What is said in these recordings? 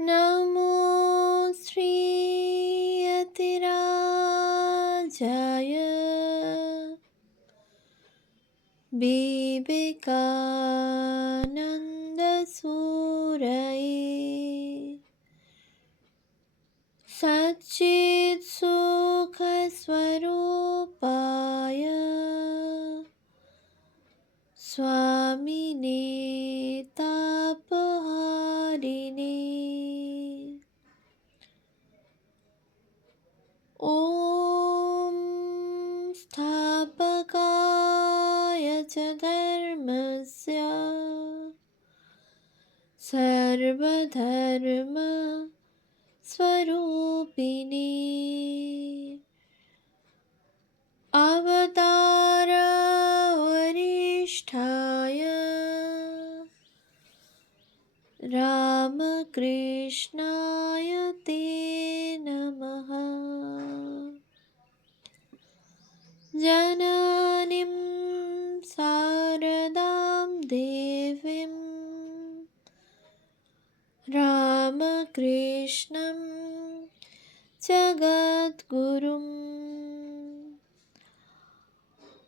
नमो श्रीयतिराजाय विवेकानन्दसूरये सच्चित्सुखस्वरूपाय स्वामिने तापहारिणे ॐ स्थापकाय च धर्मस्य सर्वधर्म स्वरूपिणे अवतारवरिष्ठाय रामकृष्णाय ते नमः। जननीं शारदां देवीं रामकृष्णं जगद्गुरुं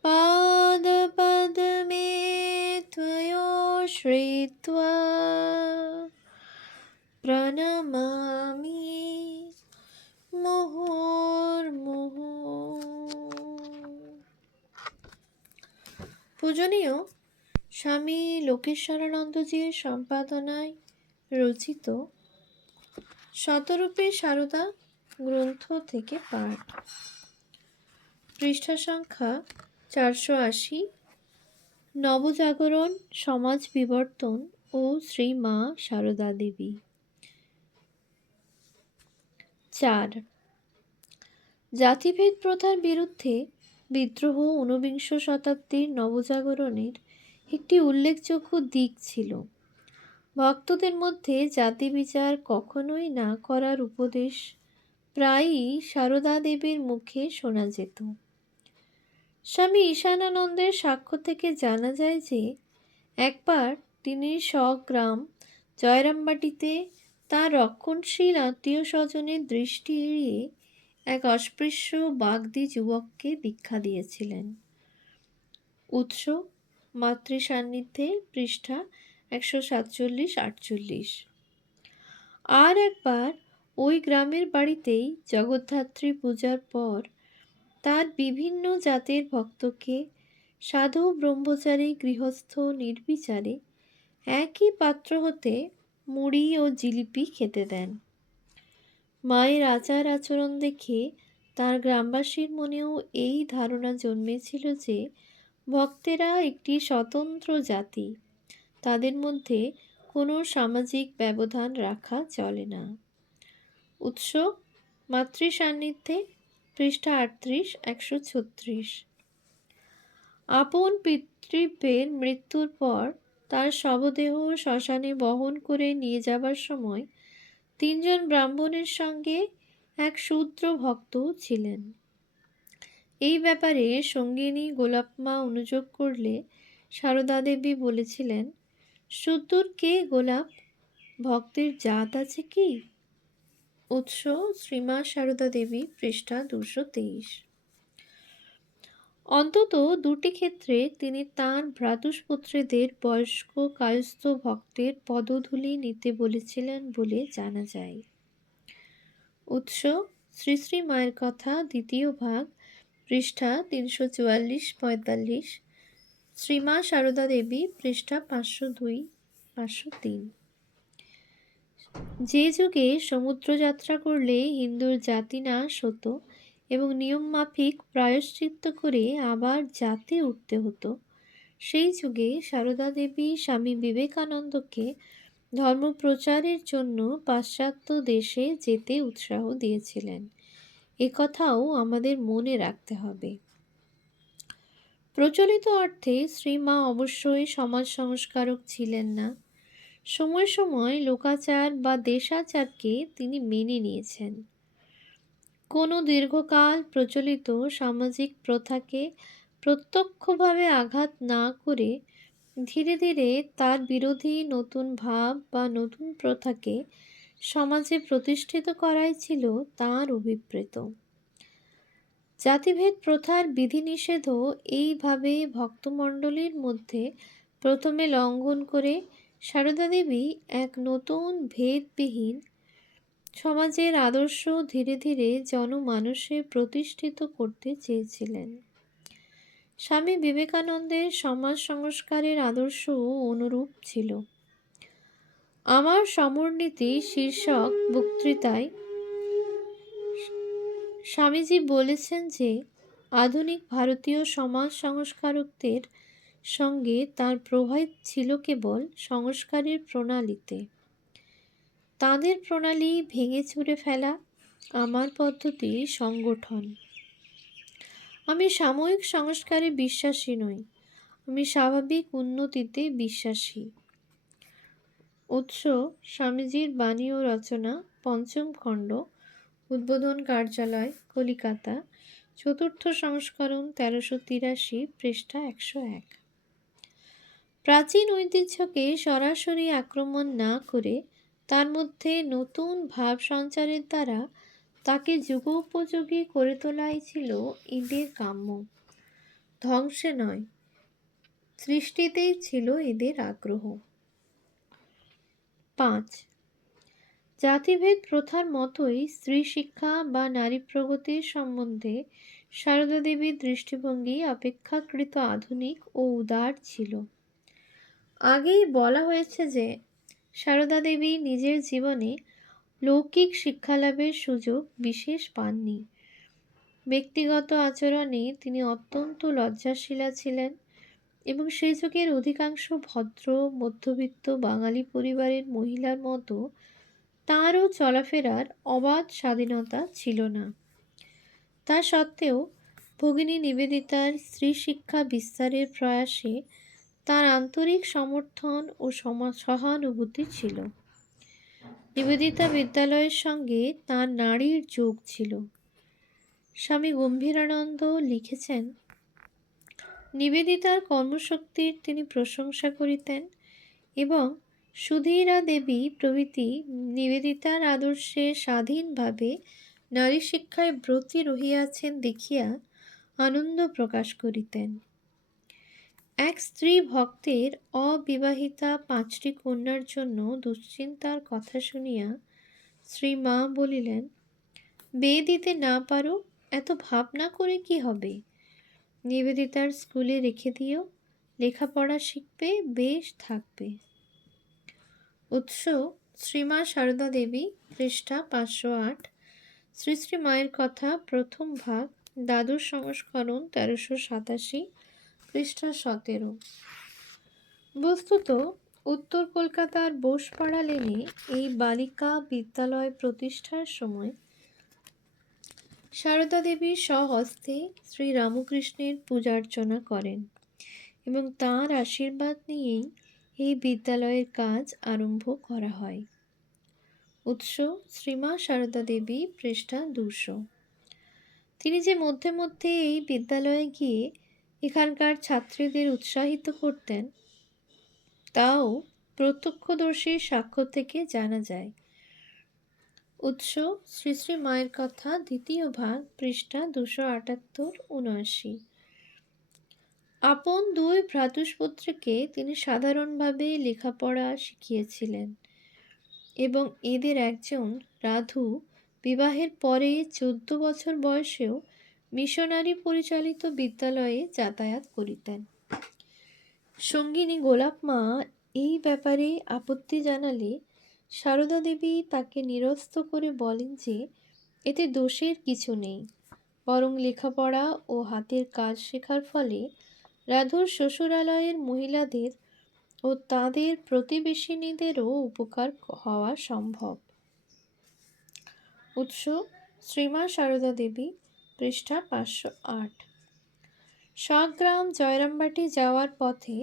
पादपद्मे त्वयोश्रित्वा प्रणमामि মুহুর্মুহু। পূজনীয় স্বামী লোকেশ্বরানন্দজির সম্পাদনায় রচিত শতরূপী সারদা গ্রন্থ থেকে পাঠ, পৃষ্ঠা সংখ্যা 480। নবজাগরণ, সমাজ বিবর্তন ও শ্রী মা সারদা দেবী। 4. জাতিভেদ প্রথার বিরুদ্ধে বিদ্রোহ ঊনবিংশ শতাব্দীর নবজাগরণের একটি উল্লেখযোগ্য দিক ছিল। ভক্তদের মধ্যে জাতি বিচার কখনোই না করার উপদেশ প্রায়ই সারদা দেবীর মুখে শোনা যেত। স্বামী ঈশানানন্দের সাক্ষ্য থেকে জানা যায় যে একবার তিনি স্বগ্রাম জয়রামবাটিতে তাঁর রক্ষণশীল আত্মীয় স্বজনের দৃষ্টি এড়িয়ে এক অস্পৃশ্য বাগদি যুবককে দীক্ষা দিয়েছিলেন। উৎস মাতৃ সান্নিধ্যে, পৃষ্ঠা 147-48। আর একবার ওই গ্রামের বাড়িতেই জগদ্ধাত্রী পূজার পর তার বিভিন্ন জাতের ভক্তকে সাধু ব্রহ্মচারী গৃহস্থ নির্বিচারে একই পাত্র হতে মুড়ি ও জিলিপি খেতে দেন। মায়ের আচার আচরণ দেখে তার গ্রামবাসীর মনেও এই ধারণা জন্মেছিল যে ভক্তেরা একটি স্বতন্ত্র জাতি, তাদের মধ্যে কোনো সামাজিক ব্যবধান রাখা চলে না। উৎস মাতৃ সান্নিধ্যে, পৃষ্ঠা 38-136। আপন পিতৃব্যের মৃত্যুর পর তার শবদেহ শ্মশানে বহন করে নিয়ে যাবার সময় 3 জন ব্রাহ্মণের সঙ্গে এক শূদ্র ভক্ত ছিলেন। এই ব্যাপারে সঙ্গিনী গোলাপমা অনুযোগ করলে সারদা দেবী বলেছিলেন, শূদ্র কে গোলাপ, ভক্তের জাত আছে কি? উৎস শ্রীমা সারদা দেবী, পৃষ্ঠা 223। অন্তত 2টি ক্ষেত্রে তিনি তাঁর ভ্রাতুষ্পুত্রদের বয়স্ক কায়স্থ ভক্তের পদধূলি নিতে বলেছিলেন বলে জানা যায়। উৎস শ্রী শ্রী মায়ের কথা, 2য় ভাগ, পৃষ্ঠা 344-45, শ্রীমা সারদা দেবী, পৃষ্ঠা 502-503। যে যুগে সমুদ্র যাত্রা করলে হিন্দুর জাতি নাশ হতো এবং নিয়ম মাফিক প্রায়শ্চিত্ত করে আবার জাতে উঠতে হতো, সেই যুগে সারদা দেবী স্বামী বিবেকানন্দকে ধর্মপ্রচারের জন্য পাশ্চাত্য দেশে যেতে উৎসাহ দিয়েছিলেন। একথাও আমাদের মনে রাখতে হবে। প্রচলিত অর্থে শ্রীমা অবশ্যই সমাজ সংস্কারক ছিলেন না। সময় সময় লোকাচার বা দেশাচারকে তিনি মেনে নিয়েছেন। কোনো দীর্ঘকাল প্রচলিত সামাজিক প্রথাকে প্রত্যক্ষভাবে আঘাত না করে ধীরে ধীরে তার বিরোধী নতুন ভাব বা নতুন প্রথাকে সমাজে প্রতিষ্ঠিত করাই ছিল তাঁর অভিপ্রেত। জাতিভেদ প্রথার বিধিনিষেধও এইভাবে ভক্তমণ্ডলীর মধ্যে প্রথমে লঙ্ঘন করে সারদা দেবী এক নতুন ভেদবিহীন সমাজের আদর্শ ধীরে ধীরে জনমানসে প্রতিষ্ঠিত করতে চেয়েছিলেন। স্বামী বিবেকানন্দের সমাজ সংস্কারের আদর্শও অনুরূপ ছিল। আমার সমরনীতি শীর্ষক বক্তৃতায় স্বামীজি বলেছেন যে আধুনিক ভারতীয় সমাজ সংস্কারকদের সঙ্গে তার প্রভাব ছিল কেবল সংস্কারের প্রণালীতে। তাঁদের প্রণালী ভেঙে চুরে ফেলা, আমার পদ্ধতি সংগঠন। আমি সাময়িক সংস্কারে বিশ্বাসী নই, আমি স্বাভাবিক উন্নতিতে বিশ্বাসী। উৎস: স্বামীজির বাণী ও রচনা, পঞ্চম খণ্ড, উদ্বোধন কার্যালয়, কলিকাতা, চতুর্থ সংস্করণ, 1383, পৃষ্ঠা 101। প্রাচীন ঐতিহ্যকে সরাসরি আক্রমণ না করে তার মধ্যে নতুন ভাব সঞ্চারের দ্বারা তাকে যুগোপযোগী করে তোলাই ছিল এদের কাম্য। ধ্বংসে নয়, সৃষ্টিতেই ছিল এদের আগ্রহ। 5. জাতিভেদ প্রথার মতোই স্ত্রী শিক্ষা বা নারী প্রগতির সম্বন্ধে সারদা দেবীর দৃষ্টিভঙ্গি অপেক্ষাকৃত আধুনিক ও উদার ছিল। আগেই বলা হয়েছে যে সারদা দেবী নিজের জীবনে লৌকিক শিক্ষালাভের সুযোগ বিশেষ পাননি। ব্যক্তিগত আচরণে তিনি অত্যন্ত লজ্জাশীলা ছিলেন এবং সেই যুগের অধিকাংশ ভদ্র মধ্যবিত্ত বাঙালি পরিবারের মহিলার মতো তাঁরও চলাফেরার অবাধ স্বাধীনতা ছিল না। তা সত্ত্বেও ভগিনী নিবেদিতার স্ত্রী শিক্ষা বিস্তারের প্রয়াসে তার আন্তরিক সমর্থন ও সহানুভূতি ছিল। নিবেদিতা বিদ্যালয়ের সঙ্গে তার নারীর যোগ ছিল। স্বামী গম্ভীরানন্দ লিখেছেন, নিবেদিতার কর্মশক্তির তিনি প্রশংসা করিতেন এবং সুধীরা দেবী প্রভৃতি নিবেদিতার আদর্শে স্বাধীনভাবে নারী শিক্ষায় ব্রতী রহিয়াছেন দেখিয়া আনন্দ প্রকাশ করিতেন। এক স্ত্রী ভক্তের অবিবাহিতা 5টি কন্যার জন্য দুশ্চিন্তার কথা শুনিয়া শ্রীমা বলিলেন, বিয়ে দিতে না পারো, এত ভাবনা করে কি হবে? নিবেদিতার স্কুলে রেখে দিও, লেখাপড়া শিখবে, বেশ থাকবে। উৎস: শ্রীমা সারদা দেবী, পৃষ্ঠা 508, শ্রী শ্রী মায়ের কথা, প্রথম ভাগ, দ্বাদশ সংস্করণ, 1387, পৃষ্ঠা 17। বস্তুত উত্তর কলকাতার বোসপাড়া লেনে এই বালিকা বিদ্যালয় প্রতিষ্ঠার সময় সারদা দেবী স্বহস্তে শ্রী রামকৃষ্ণের পূজার্চনা করেন এবং তাঁর আশীর্বাদ নিয়েই এই বিদ্যালয়ের কাজ আরম্ভ করা হয়। উৎস: শ্রীমা সারদা দেবী, পৃষ্ঠা 200। তিনি যে মধ্যে মধ্যে এই বিদ্যালয়ে গিয়ে এখানকার ছাত্রীদের উৎসাহিত করতেন, তাও প্রত্যক্ষদর্শীর সাক্ষ্য থেকে জানা যায়। উৎস: শ্রী শ্রী মায়ের কথা, দ্বিতীয় ভাগ, পৃষ্ঠা 278-79। আপন 2 ভ্রাতুষ্পুত্রকে তিনি সাধারণভাবে লেখাপড়া শিখিয়েছিলেন এবং এদের একজন, রাধু, বিবাহের পরে 14 বছর বয়সেও মিশনারি পরিচালিত বিদ্যালয়ে যাতায়াত করিতেন। সঙ্গিনী গোলাপ মা এই ব্যাপারে আপত্তি জানালে সারদা দেবী তাকে নিরস্ত করে বলেন যে এতে দোষের কিছু নেই, বরং লেখাপড়া ও হাতের কাজ শেখার ফলে রাধুর শ্বশুরালয়ের মহিলাদের ও তাদের প্রতিবেশিনীদেরও উপকার হওয়া সম্ভব। উৎস: শ্রীমা সারদা দেবী, পৃষ্ঠা 508। স্বগ্রাম জয়রামবাটি যাওয়ার পথে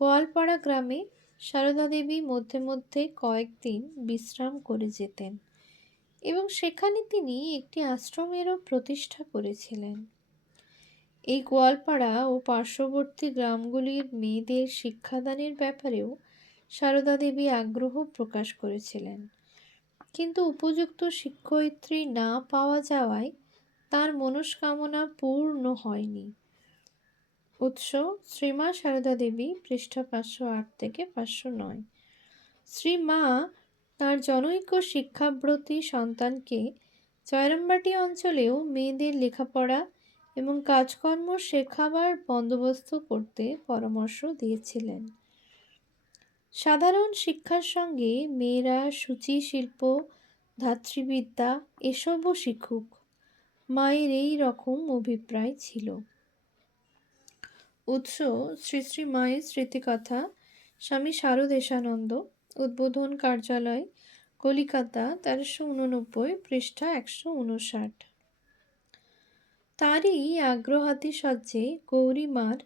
কোয়ালপাড়া গ্রামে সারদা দেবী মধ্যে মধ্যে কয়েকদিন বিশ্রাম করে যেতেন এবং সেখানে তিনি একটি আশ্রমেরও প্রতিষ্ঠা করেছিলেন। এই গোয়ালপাড়া ও পার্শ্ববর্তী গ্রামগুলির মেয়েদের শিক্ষাদানের ব্যাপারেও সারদা দেবী আগ্রহ প্রকাশ করেছিলেন কিন্তু উপযুক্ত শিক্ষয়িত্রী না পাওয়া যাওয়ায় তার মনস্কামনা পূর্ণ হয়নি। উৎস: শ্রীমা সারদা দেবী, পৃষ্ঠা 508 থেকে 509। শ্রীমা তার জনৈক শিক্ষাব্রতী সন্তানকে জয়রামবাটি অঞ্চলেও মেয়েদের লেখাপড়া এবং কাজকর্ম শেখাবার বন্দোবস্ত করতে পরামর্শ দিয়েছিলেন। সাধারণ শিক্ষার সঙ্গে মেয়েরা সূচি শিল্প, ধাত্রীবিদ্যা এসবও শিখুক, মায়ের এই রকম অভিপ্রায় ছিল। উৎস: শ্রী শ্রী মায়ের স্মৃতিকথা, স্বামী শারদেশানন্দ, উদ্বোধন কার্যালয়, কলিকাতা, 1389, পৃষ্ঠা 159। তারই আগ্রহাতিশয্যে গৌরীমার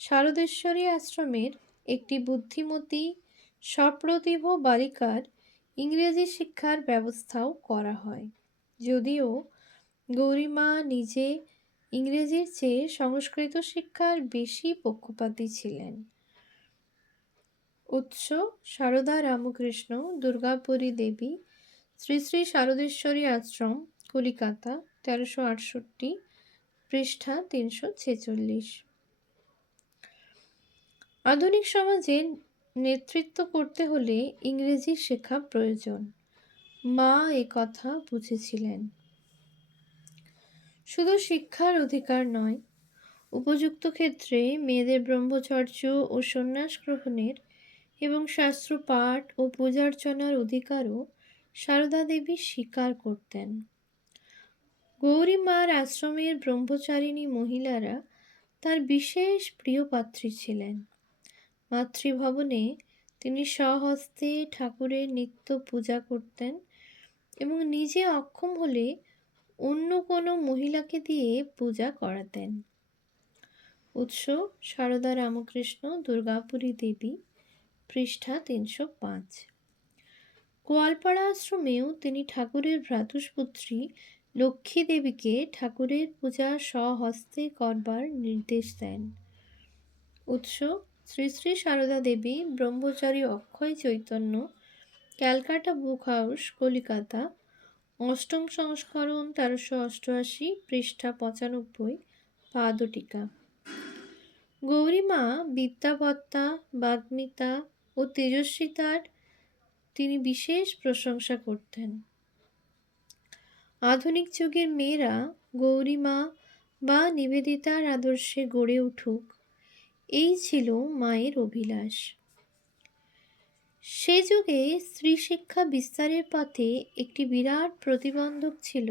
শারদেশ্বরী আশ্রমের একটি বুদ্ধিমতী সপ্রতিভ বালিকার ইংরেজি শিক্ষার ব্যবস্থাও করা হয়, যদিও গৌরীমা নিজে ইংরেজির চেয়ে সংস্কৃত শিক্ষার বেশি পক্ষপাতী ছিলেন। উৎস: সারদা রামকৃষ্ণ, দুর্গাপুরী দেবী, শ্রী শ্রী শারদেশ্বরী আশ্রম, কলিকাতা, 1368, পৃষ্ঠা 346। আধুনিক সমাজে নেতৃত্ব করতে হলে ইংরেজি শেখা প্রয়োজন, মা কথা বুঝেছিলেন। শুধু শিক্ষার অধিকার নয়, উপযুক্ত ক্ষেত্রে মেয়েদের ব্রহ্মচর্য ও সন্ন্যাস গ্রহণের এবং শাস্ত্র পাঠ ও পূজার্চনার অধিকারও সারদা দেবী স্বীকার করতেন। গৌরীমার আশ্রমের ব্রহ্মচারিণী মহিলারা তার বিশেষ প্রিয়পাত্রী ছিলেন। মাতৃভবনে তিনি স্বহস্তে ঠাকুরের নিত্য পূজা করতেন এবং নিজে অক্ষম হলে অন্য কোনো মহিলাকে দিয়ে পূজা করাতেন। উৎস: সারদা রামকৃষ্ণ, দুর্গাপুরী দেবী, পৃষ্ঠা 305। গোয়ালপাড়া আশ্রমেও তিনি ঠাকুরের ভ্রাতুষ্পুত্রী লক্ষ্মী দেবীকে ঠাকুরের পূজা স্বহস্তে করবার নির্দেশ দেন। উৎস: শ্রী শ্রী সারদা দেবী, ব্রহ্মচারী অক্ষয় চৈতন্য, ক্যালকাটা বুক হাউস, কলিকাতা, 8ম সংস্করণ, 1388, পৃষ্ঠা 95, পাদটীকা। গৌরীমা বিদ্যাবত্তা, বাগ্মিতা ও তেজস্বিতার তিনি বিশেষ প্রশংসা করতেন। আধুনিক যুগের মেয়েরা গৌরীমা বা নিবেদিতার আদর্শে গড়ে উঠুক, এই ছিল মায়ের অভিলাষ। সে যুগে স্ত্রী শিক্ষা বিস্তারের পথে একটি বিরাট প্রতিবন্ধক ছিল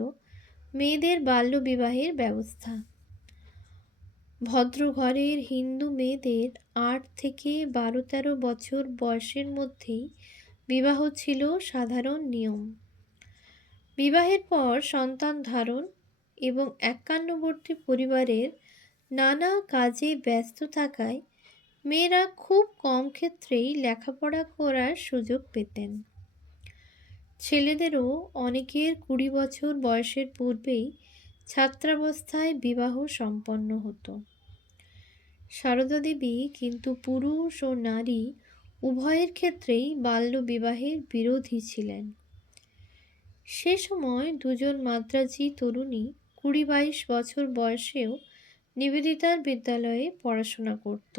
মেয়েদের বাল্যবিবাহের ব্যবস্থা। ভদ্রঘরের হিন্দু মেয়েদের 8 থেকে 12-13 বছর বয়সের মধ্যেই বিবাহ ছিল সাধারণ নিয়ম। বিবাহের পর সন্তান ধারণ এবং একান্নবর্তী পরিবারের নানা কাজে ব্যস্ত থাকায় মেয়েরা খুব কম ক্ষেত্রেই লেখাপড়া করার সুযোগ পেতেন। ছেলেদেরও অনেকের 20 বছর বয়সের পূর্বেই ছাত্রাবস্থায় বিবাহ সম্পন্ন হতো। সারদা দেবী কিন্তু পুরুষ ও নারী উভয়ের ক্ষেত্রেই বাল্যবিবাহের বিরোধী ছিলেন। সে সময় দুজন মাদ্রাজি তরুণী 20-22 বছর বয়সেও নিবেদিতার বিদ্যালয়ে পড়াশোনা করত।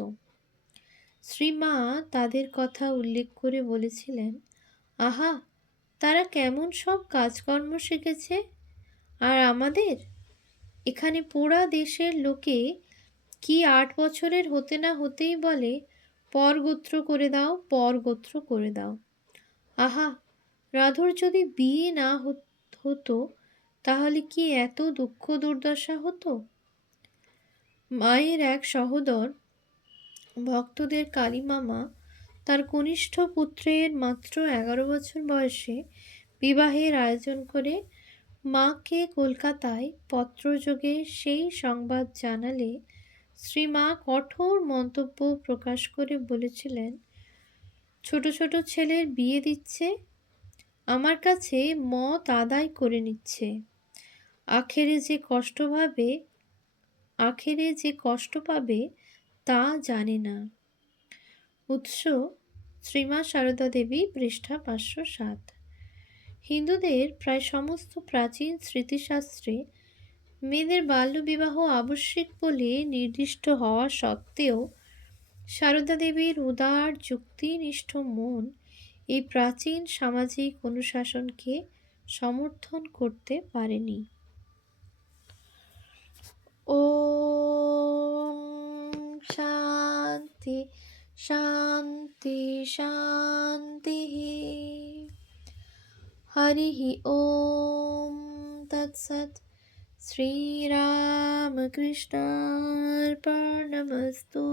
শ্রীমা তাদের কথা উল্লেখ করে বলেছিলেন, আহা, তারা কেমন সব কাজকর্ম শিখেছে, আর আমাদের এখানে পোড়া দেশের লোকে কি 8 বছরের হতে না হতেই বলে, পরগোত্র করে দাও, পরগোত্র করে দাও। আহা, রাধুর যদি বিয়ে না হতো তাহলে কি এত দুঃখ দুর্দশা হতো? মায়ের এক সহোদর ভক্তদের কালীমামা তার কনিষ্ঠ পুত্রের মাত্র 11 বছর বয়সে বিবাহের আয়োজন করে মাকে কলকাতায় পত্রযোগে সেই সংবাদ জানালে শ্রীমা কঠোর মন্তব্য প্রকাশ করে বলেছিলেন, ছোট ছোট ছেলের বিয়ে দিচ্ছে, আমার কাছে মত আদায় করে নিচ্ছে, আখেরে যে কষ্ট পাবে তা জানে না। উৎস: শ্রীমা সারদা দেবী, পৃষ্ঠা 507। হিন্দুদের প্রায় সমস্ত প্রাচীন স্মৃতিশাস্ত্রে মেয়েদের বাল্যবিবাহ আবশ্যিক বলে নির্দিষ্ট হওয়া সত্ত্বেও সারদা দেবীর উদার যুক্তিনিষ্ঠ মন এই প্রাচীন সামাজিক অনুশাসনকে সমর্থন করতে পারেনি। ওম শান্তি শান্তি শান্তি। হরিঃ ওম তৎসৎ। শ্রীরামকৃষ্ণার্পণমস্তু।